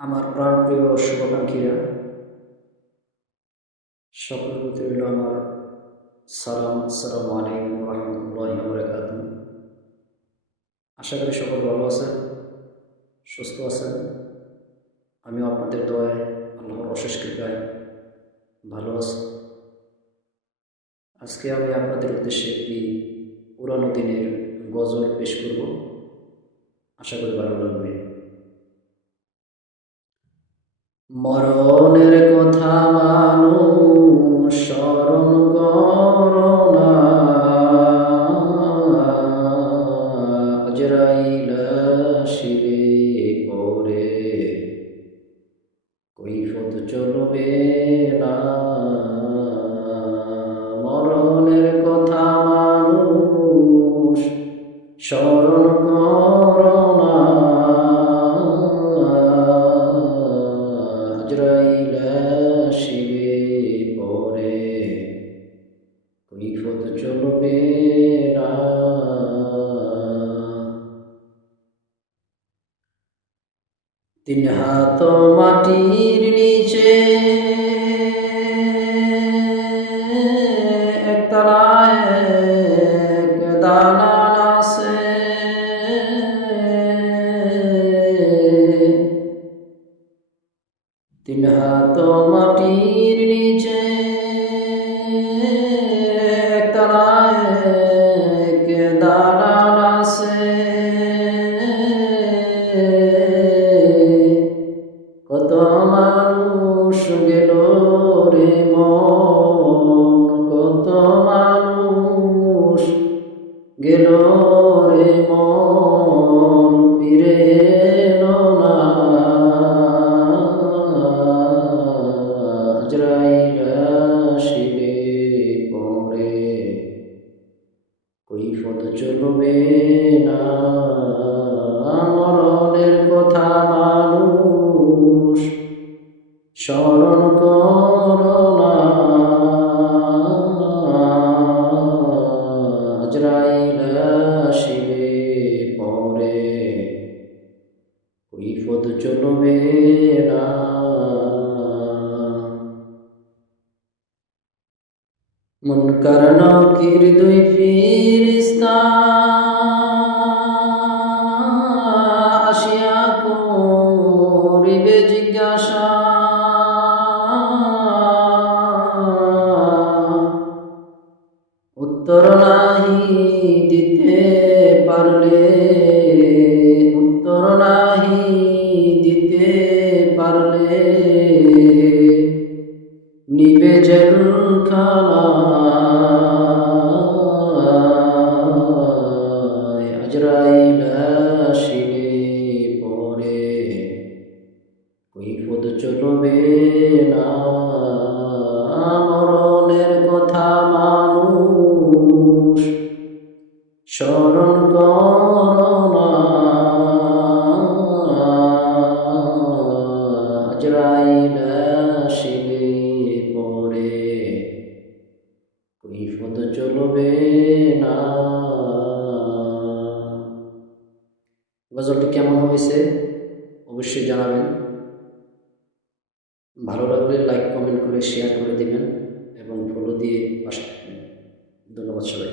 আমার প্রাণপ্রিয় শুভাকাঙ্ক্ষীরা, সকলের প্রতি রইল আমার সালাম। আসসালামু আলাইকুম রহমতুল্লাহি ওয়া বারাকাতুহু। আশা করি সকল ভালো আছেন, সুস্থ আছেন। আমিও আপনাদের দয়ায়, আল্লাহর অশেষ কৃপায় ভালো আছি। আজকে আমি আপনাদের উদ্দেশ্যে একটি পুরানো দিনের গজল পেশ করব, আশা করি ভালো লাগবে। মরণের কথা মানুষ স্মরণ করো না, আজরাইল আসিলে পরে কৈফিয়ত চলবে না। মরণের কথা মানুষ স্মরণ করো না, আজরাইল আসিলে পরে কৈফিয়ত চলবে না। তিন হাত মাটির নিচে একতলায় এক দালান আছে, তিন হাত মাটির নিচে একতলায় এক দালান আছে। কত মানুষ গেল রে মন, কত মানুষ গেল রে মন, ফিরে এলো না। আজরাইল আসিলে পরে কৈফিয়ত চলবে না। মরণের কথা মানুষ স্মরণ করো না, আজরাইল আসিলে পরে কৈফিয়ত চলবে না। মুনকার নাকির দুই ফেরেশতা আসিয়া করিবে জিজ্ঞাসা, উত্তর নাহি দিতে পারলে, উত্তর নাহি দিতে পারলে নিবে জেলখানা। আজরাইল আসিলে পরে কৈফিয়ত চলবে না। মরণের কথা মানুষ স্মরণ করো না, আজরাইল আসিলে পরে কৈফিয়ত চলবে না। গজলটি কেমন হয়েছে অবশ্যই জানাবেন। ভালো লাগলে লাইক কমেন্ট করে শেয়ার করে দেবেন এবং ফলো দিয়ে পাশে থাকবেন। ধন্যবাদ সবাই।